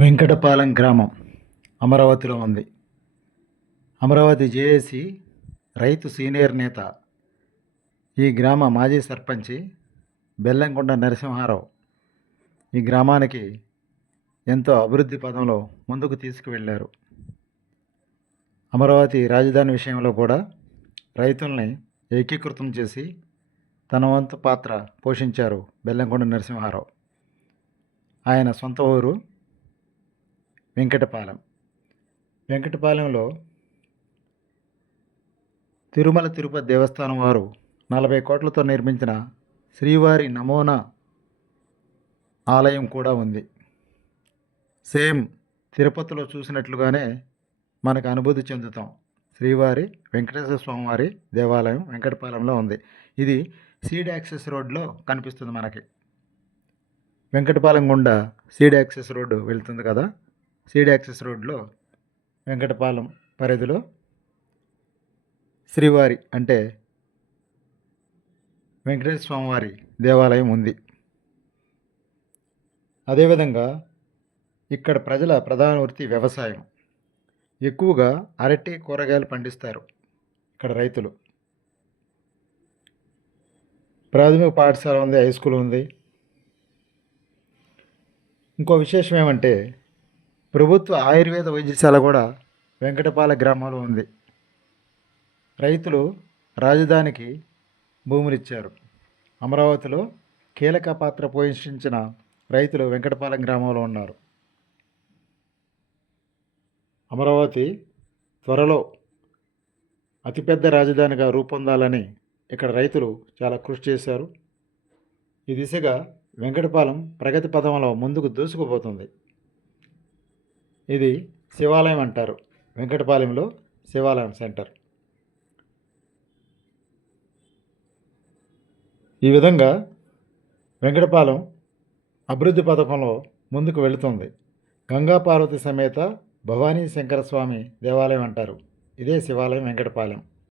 వెంకటపాలెం గ్రామం అమరావతిలో ఉంది. అమరావతి జేఏసీ రైతు సీనియర్ నేత ఈ గ్రామ మాజీ సర్పంచి బెల్లంకొండ నరసింహారావు ఈ గ్రామానికి ఎంతో అభివృద్ధి పదంలో ముందుకు తీసుకువెళ్ళారు అమరావతి రాజధాని విషయంలో కూడా రైతుల్ని ఏకీకృతం చేసి తన వంతు పాత్ర పోషించారు బెల్లంకొండ నరసింహారావు. ఆయన సొంత ఊరు వెంకటపాలెం. వెంకటపాలెంలో తిరుమల తిరుపతి దేవస్థానం వారు నలభై కోట్లతో నిర్మించిన శ్రీవారి నమూనా ఆలయం కూడా ఉంది. సేమ్ తిరుపతిలో చూసినట్లుగానే మనకు అనుభూతి చెందుతాం. శ్రీవారి వెంకటేశ్వర స్వామివారి దేవాలయం వెంకటపాలెంలో ఉంది. ఇది సీడ్ యాక్సెస్ రోడ్లో కనిపిస్తుంది మనకి. వెంకటపాలెం గుండా సీడ్ యాక్సెస్ రోడ్డు వెళ్తుంది కదా? సీడ్ యాక్సెస్ రోడ్లో వెంకటపాలెం పరిధిలో శ్రీవారి అంటే వెంకటేశ్వర స్వామివారి దేవాలయం ఉంది. అదేవిధంగా ఇక్కడ ప్రజల ప్రధాన వృత్తి వ్యవసాయం. ఎక్కువగా అరటి కూరగాయలు పండిస్తారు ఇక్కడ రైతులు. ప్రాథమిక పాఠశాల ఉంది హై స్కూల్ ఉంది. ఇంకో విశేషం ఏమంటే ప్రభుత్వ ఆయుర్వేద వైద్యశాల కూడా వెంకటపాల గ్రామంలో ఉంది. రైతులు రాజధానికి భూములు ఇచ్చారు అమరావతిలో కీలక పాత్ర పోషించిన రైతులు వెంకటపాలెం గ్రామంలో ఉన్నారు. అమరావతి త్వరలో అతిపెద్ద రాజధానిగా రూపొందాలని ఇక్కడ రైతులు చాలా కృషి చేశారు. ఈ దిశగా వెంకటపాలెం ప్రగతి పథంలో ముందుకు దూసుకుపోతుంది. ఇది శివాలయం అంటారు. వెంకటపాలెంలో శివాలయం సెంటర్. ఈ విధంగా వెంకటపాలెం అభివృద్ధి పథకంలో ముందుకు వెళుతుంది. గంగా పార్వతి సమేత భవానీ శంకర స్వామి దేవాలయం అంటారు. ఇదే శివాలయం వెంకటపాలెం.